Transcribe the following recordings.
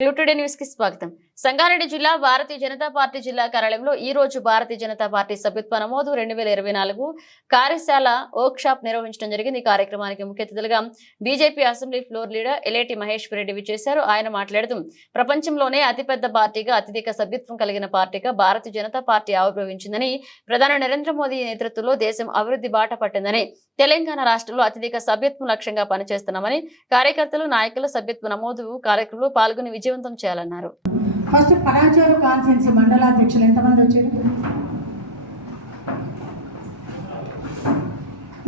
Today న్యూస్కి స్వాగతం. సంగారెడ్డి జిల్లా భారతీయ జనతా పార్టీ జిల్లా కార్యాలయంలో ఈ రోజు భారతీయ జనతా పార్టీ సభ్యత్వ నమోదు రెండు వేల ఇరవై నాలుగు కార్యశాల వర్క్ షాప్ నిర్వహించడం జరిగింది. ఈ కార్యక్రమానికి ముఖ్య అతిథులుగా BJP assembly floor leader Eleti Maheshwar Reddy విచ్చేశారు. ఆయన మాట్లాడుతూ ప్రపంచంలోనే అతిపెద్ద పార్టీగా అత్యధిక సభ్యత్వం కలిగిన పార్టీగా భారతీయ జనతా పార్టీ ఆవిర్భవించిందని ప్రధాని నరేంద్ర మోదీ నేతృత్వంలో దేశం అభివృద్ధి బాట పట్టిందని తెలంగాణ రాష్ట్రంలో అత్యధిక సభ్యత్వం లక్ష్యంగా పనిచేస్తున్నామని కార్యకర్తలు నాయకుల సభ్యత్వ నమోదు కార్యక్రమంలో పాల్గొని విజయవంతం చేయాలన్నారు. ఫస్ట్ పరాచారు కాన్సెన్సీ మండలాధ్యక్షులు ఎంతమంది వచ్చారు?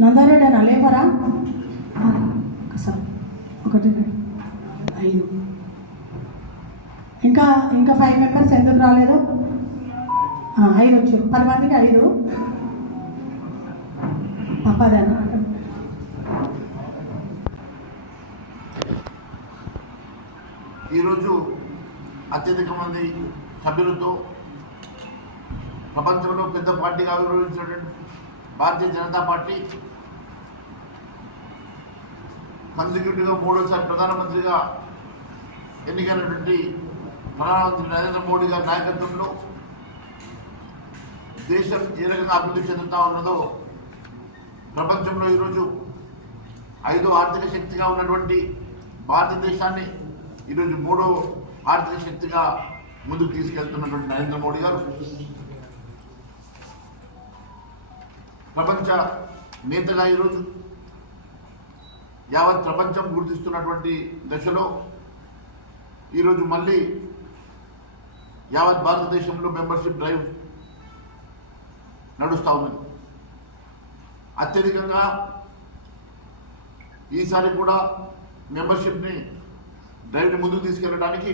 నందారెడ్డి అని లేవరా? ఒకటి ఐదు. ఇంకా ఇంకా ఫైవ్ మెంబర్స్ ఎందుకు రాలేదు? ఐదు వచ్చారు. పది మందికి ఐదు. పప్పదన్న ఈరోజు అత్యధిక మంది సభ్యులతో ప్రపంచంలో పెద్ద పార్టీగా ఆవిర్భవించినటువంటి భారతీయ జనతా పార్టీ కన్సిక్యూటివ్గా మూడోసారి ప్రధానమంత్రిగా ఎన్నికైనటువంటి ప్రధానమంత్రి నరేంద్ర మోడీ గారి నాయకత్వంలో దేశం ఏ రకంగా అభివృద్ధి చెందుతా ఉన్నదో ప్రపంచంలో ఈరోజు ఐదో ఆర్థిక శక్తిగా ఉన్నటువంటి భారతదేశాన్ని ఈరోజు మూడో ఆర్థిక శక్తిగా ముందుకు తీసుకెళ్తున్నటువంటి నరేంద్ర మోడీ గారు ప్రపంచ నేతగా ఈరోజు యావత్ ప్రపంచం గుర్తిస్తున్నటువంటి దశలో ఈరోజు మళ్ళీ యావత్ భారతదేశంలో మెంబర్షిప్ డ్రైవ్ నడుస్తూ ఉన్నది. అత్యధికంగా ఈసారి కూడా మెంబర్షిప్ని డ్రైవ్ని ముందుకు తీసుకెళ్ళడానికి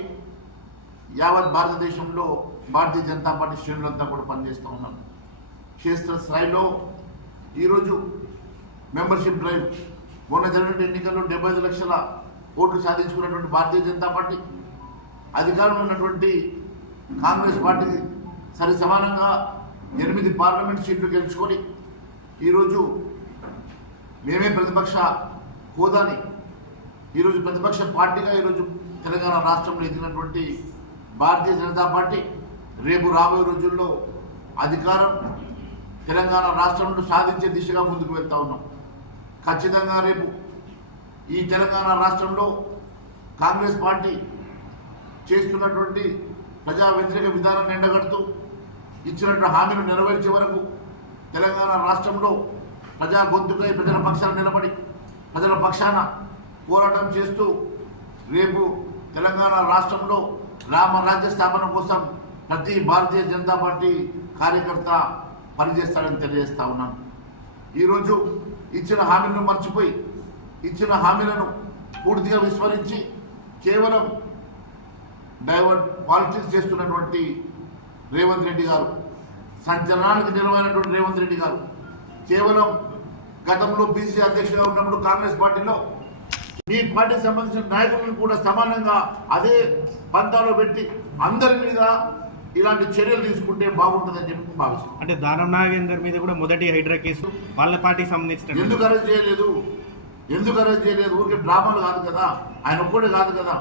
యావత్ భారతదేశంలో భారతీయ జనతా పార్టీ శ్రేణులంతా కూడా పనిచేస్తూ ఉన్నాం క్షేత్రస్థాయిలో ఈరోజు మెంబర్షిప్ డ్రైవ్ మొన్న జరిగిన ఎన్నికల్లో డెబ్బై ఐదు లక్షల ఓట్లు సాధించుకున్నటువంటి భారతీయ జనతా పార్టీ అధికారంలో ఉన్నటువంటి కాంగ్రెస్ పార్టీ సరి సమానంగా ఎనిమిది పార్లమెంట్ సీట్లు గెలుచుకొని ఈరోజు మేమే ప్రతిపక్ష హోదాని ఈరోజు ప్రతిపక్ష పార్టీగా ఈరోజు తెలంగాణ రాష్ట్రంలో ఎదిగినటువంటి భారతీయ జనతా పార్టీ రేపు రాబోయే రోజుల్లో అధికారం తెలంగాణ రాష్ట్రంలో సాధించే దిశగా ముందుకు వెళ్తా ఉన్నాం. ఖచ్చితంగా రేపు ఈ తెలంగాణ రాష్ట్రంలో కాంగ్రెస్ పార్టీ చేస్తున్నటువంటి ప్రజా వ్యతిరేక విధానాన్ని ఎండగడుతూ ఇచ్చినటువంటి హామీలు నెరవేర్చే వరకు తెలంగాణ రాష్ట్రంలో ప్రజా గొంతుకై ప్రజల పక్షాన నిలబడి ప్రజల పక్షాన పోరాటం చేస్తూ రేపు తెలంగాణ రాష్ట్రంలో రామరాజ్య స్థాపన కోసం ప్రతి భారతీయ జనతా పార్టీ కార్యకర్త పనిచేస్తాడని తెలియజేస్తా ఉన్నాను. ఈరోజు ఇచ్చిన హామీలను మర్చిపోయి ఇచ్చిన హామీలను పూర్తిగా విస్మరించి కేవలం డైవర్ట్ పాలిటిక్స్ చేస్తున్నటువంటి రేవంత్ రెడ్డి గారు సంచలనానికి నిలవైనటువంటి రేవంత్ రెడ్డి గారు కేవలం గతంలో బీసీ అధ్యక్షుడిగా ఉన్నప్పుడు కాంగ్రెస్ పార్టీలో మీ పార్టీకి సంబంధించిన నాయకులను కూడా సమానంగా అదే పంతాలో పెట్టి అందరి మీద ఇలాంటి చర్యలు తీసుకుంటే బాగుంటుందని చెప్పి భావిస్తున్నాను అంటే దానం నాగేందర్ మీద కూడా మొదటి హైడ్రా కేసు వాళ్ళ పార్టీకి సంబంధించిన ఎందుకు అరెస్ట్ చేయలేదు? ఎందుకు అరెస్ట్ చేయలేదు? ఊరికే డ్రామాలు కాదు కదా? ఆయన ఒక్కడే కాదు కదా?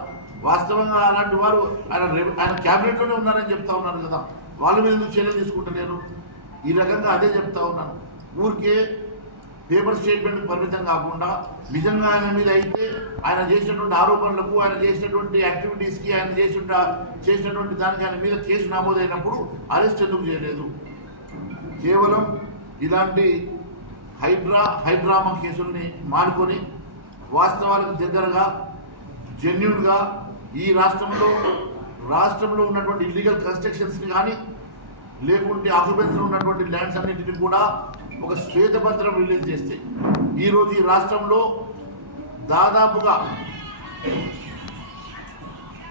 వాస్తవంగా అలాంటి వారు ఆయన ఆయన క్యాబినెట్లోనే ఉన్నారని చెప్తా ఉన్నారు కదా? వాళ్ళ మీద ఎందుకు చర్యలు తీసుకుంటలేరు ఈ రకంగా అదే చెప్తా ఉన్నాను. ఊరికే పేపర్ స్టేట్మెంట్ పరిమితం కాకుండా నిజంగా ఆయన మీద అయితే ఆయన చేసినటువంటి ఆరోపణలకు ఆయన చేసినటువంటి యాక్టివిటీస్కి ఆయన చేసిన చేసినటువంటి దానికి ఆయన మీద కేసు నమోదైనప్పుడు అరెస్ట్ ఎందుకు చేయలేదు? కేవలం ఇలాంటి హైడ్రా హైడ్రామా కేసుల్ని మానుకొని వాస్తవాలకు దగ్గరగా జెన్యున్గా ఈ రాష్ట్రంలో రాష్ట్రంలో ఉన్నటువంటి ఇల్లీగల్ కన్స్ట్రక్షన్స్ని కానీ లేకుంటే ఆక్యుపెన్స్లో ఉన్నటువంటి ల్యాండ్స్ అన్నింటినీ కూడా ఒక శ్వేతపత్రం రిలీజ్ చేస్తే ఈరోజు ఈ రాష్ట్రంలో దాదాపుగా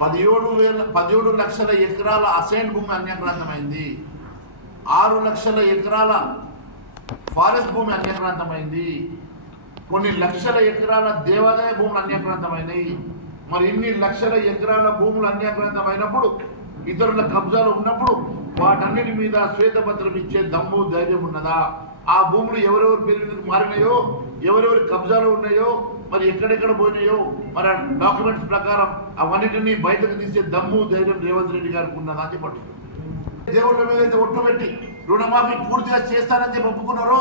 పదిహేడు వేల పదిహేడు లక్షల ఎకరాల అసైన్ భూమి అన్యక్రాంతమైంది. ఆరు లక్షల ఎకరాల ఫారెస్ట్ భూమి అన్యక్రాంతమైంది. కొన్ని లక్షల ఎకరాల దేవాదాయ భూములు అన్యక్రాంతమైనవి మరి ఇన్ని లక్షల ఎకరాల భూములు అన్యక్రాంతమైనప్పుడు ఇతరుల కబ్జాలు ఉన్నప్పుడు వాటన్నిటి మీద శ్వేతపత్రం ఇచ్చే దమ్ము ధైర్యం ఉన్నదా? ఆ భూములు ఎవరెవరి పేరు మీద మారినాయో ఎవరెవరి కబ్జాలు ఉన్నాయో మరి ఎక్కడెక్కడ పోయినాయో మరి డాక్యుమెంట్స్ ప్రకారం అవన్నిటిని బయటకు తీసే దమ్ము ధైర్యం రేవంత్ రెడ్డి గారికి ఉన్నదని చెప్పండి. దేవుళ్ళ మీద అయితే ఒట్టు పెట్టి రుణమాఫీ పూర్తిగా చేస్తారని చెప్పి ఒప్పుకున్నారో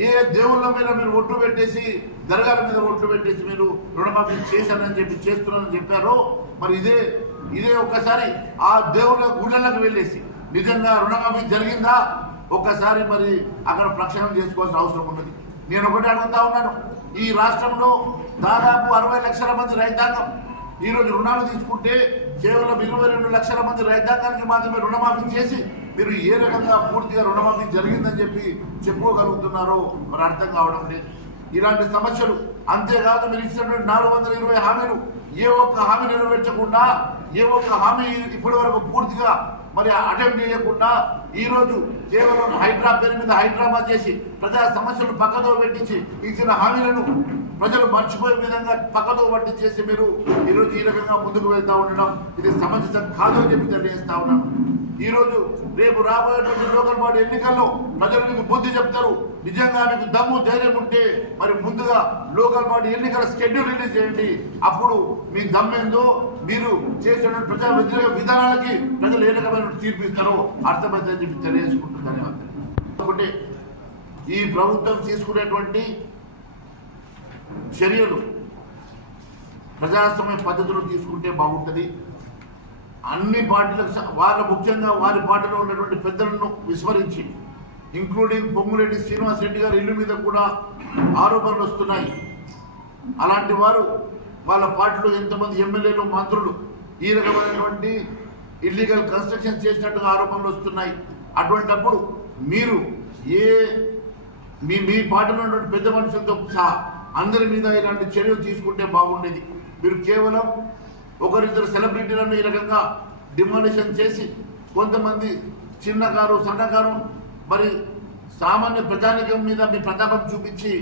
ఏ దేవుళ్ళ మీద మీరు ఒట్టు పెట్టేసి దర్గాల మీద ఒట్టు పెట్టేసి మీరు రుణమాఫీ చేశానని చెప్పి చేస్తున్నారని చెప్పారో మరి ఇదే ఇదే ఒక్కసారి ఆ దేవుళ్ళ గుళ్ళలకు వెళ్ళేసి నిజంగా రుణమాఫీ జరిగిందా? ఒక్కసారి మరి అక్కడ ప్రక్షాళన చేసుకోవాల్సిన అవసరం ఉన్నది. నేను ఒకటి అడుగుతా ఉన్నాను. ఈ రాష్ట్రంలో దాదాపు అరవై లక్షల మంది రైతాంగం ఈరోజు రుణాలు తీసుకుంటే కేవలం ఇరవై రెండు లక్షల మంది రైతాంగానికి మాత్రమే రుణమాఫీ చేసి మీరు ఏ రకంగా పూర్తిగా రుణమాఫీ జరిగిందని చెప్పి చెప్పుకోగలుగుతున్నారో మరి అర్థం కావడం లేదు. ఇలాంటి సమస్యలు అంతేకాదు మీరు ఇచ్చినటువంటి నాలుగు వందల ఇరవై హామీలు ఏ ఒక్క హామీ నెరవేర్చకుండా ఏ ఒక్క హామీ ఇప్పటి వరకు పూర్తిగా మరి అటెంప్ట్ చేయకుండా ఈ రోజు కేవలం హైడ్రా పేరు మీద హైదరాబాద్ చేసి ప్రజా సమస్యలు పక్కదో పెట్టించి ఇచ్చిన హామీలను ప్రజలు మర్చిపోయే విధంగా పక్కదో పట్టించేసి మీరు ఈరోజు ఈ రకంగా ముందుకు వెళ్తూ ఉండడం ఇది సమంజసం కాదు అని చెప్పి తెలియజేస్తా ఉన్నాను. ఈరోజు రేపు రాబోయేటువంటి లోకల్ బాడీ ఎన్నికల్లో ప్రజలు మీకు బుద్ధి చెప్తారు. నిజంగా మీకు దమ్ము ధైర్యం ఉంటే మరి ముందుగా లోకల్ బాడీ ఎన్నికల స్కెడ్యూల్ రిలీజ్ చేయండి. అప్పుడు మీ దమ్మేందో మీరు చేసిన ప్రజా వ్యతిరేక విధానాలకి ప్రజలు ఏ రకమైన తీర్పు ఇస్తారో అర్థమైందని చెప్పి తెలియజేసుకుంటుందని ఒకటి ఈ ప్రభుత్వం తీసుకునేటువంటి చర్యలు ప్రజాస్వామ్య పద్ధతులు తీసుకుంటే బాగుంటుంది. అన్ని పార్టీలకు వాళ్ళ ముఖ్యంగా వారి పార్టీలో ఉన్నటువంటి పెద్దలను విస్మరించి ఇంక్లూడింగ్ పొంగులేటి శ్రీనివాస్ రెడ్డి గారి ఇల్లు మీద కూడా ఆరోపణలు వస్తున్నాయి. అలాంటి వారు వాళ్ళ పార్టీలో ఎంతమంది ఎమ్మెల్యేలు మంత్రులు ఈ రకమైనటువంటి ఇల్లీగల్ కన్స్ట్రక్షన్ చేసినట్టుగా ఆరోపణలు వస్తున్నాయి. అటువంటప్పుడు మీరు ఏ మీ మీ పార్టీలో ఉన్నటువంటి పెద్ద మనుషులతో సహా అందరి మీద ఇలాంటి చర్యలు తీసుకుంటే బాగుండేది. మీరు కేవలం ఒకరిద్దరు సెలబ్రిటీలను ఈ రకంగా డిమాలిషన్ చేసి కొంతమంది చిన్నకారు సన్నకారు మరి సామాన్య ప్రజానికం మీద మీ ప్రతాపం చూపించి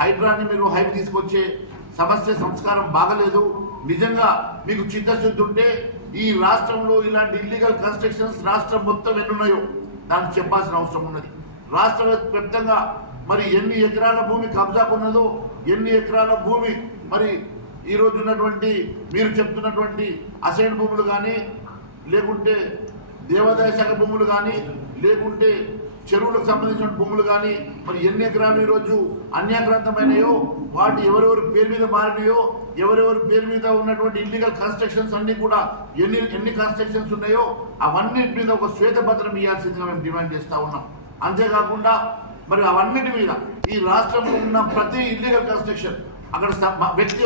హైడ్రాన్ని మీరు హైప్ తీసుకొచ్చే సమస్య సంస్కారం బాగలేదు. నిజంగా మీకు చిత్తశుద్ధి ఉంటే ఈ రాష్ట్రంలో ఇలాంటి ఇల్లీగల్ కన్స్ట్రక్షన్స్ రాష్ట్రం మొత్తం ఎన్నున్నాయో దానికి చెప్పాల్సిన అవసరం ఉన్నది. రాష్ట్ర వ్యాప్తంగా మరి ఎన్ని ఎకరాల భూమి కబ్జాకున్నదో ఎన్ని ఎకరాల భూమి మరి ఈ ఉన్నటువంటి మీరు చెప్తున్నటువంటి అసైన్ భూములు కానీ లేకుంటే దేవాదాయ శాఖ భూములు కానీ లేకుంటే చెరువులకు సంబంధించిన భూములు కానీ మరి ఎన్ని ఎకరాలు ఈరోజు అన్యాక్రాంతమైనయో వాటి ఎవరెవరి పేరు మీద మారినాయో ఎవరెవరి పేరు మీద ఉన్నటువంటి ఇల్లీగల్ కన్స్ట్రక్షన్స్ అన్ని కూడా ఎన్ని ఎన్ని కన్స్ట్రక్షన్స్ ఉన్నాయో అవన్నిటి మీద ఒక శ్వేతపత్రం ఇవ్వాల్సిందిగా మేము డిమాండ్ చేస్తూ ఉన్నాం. అంతేకాకుండా మరి అవన్నిటి మీద ఈ రాష్ట్రంలో ఉన్న ప్రతి ఇల్లీగల్ కన్స్ట్రక్షన్ అక్కడ వ్యక్తి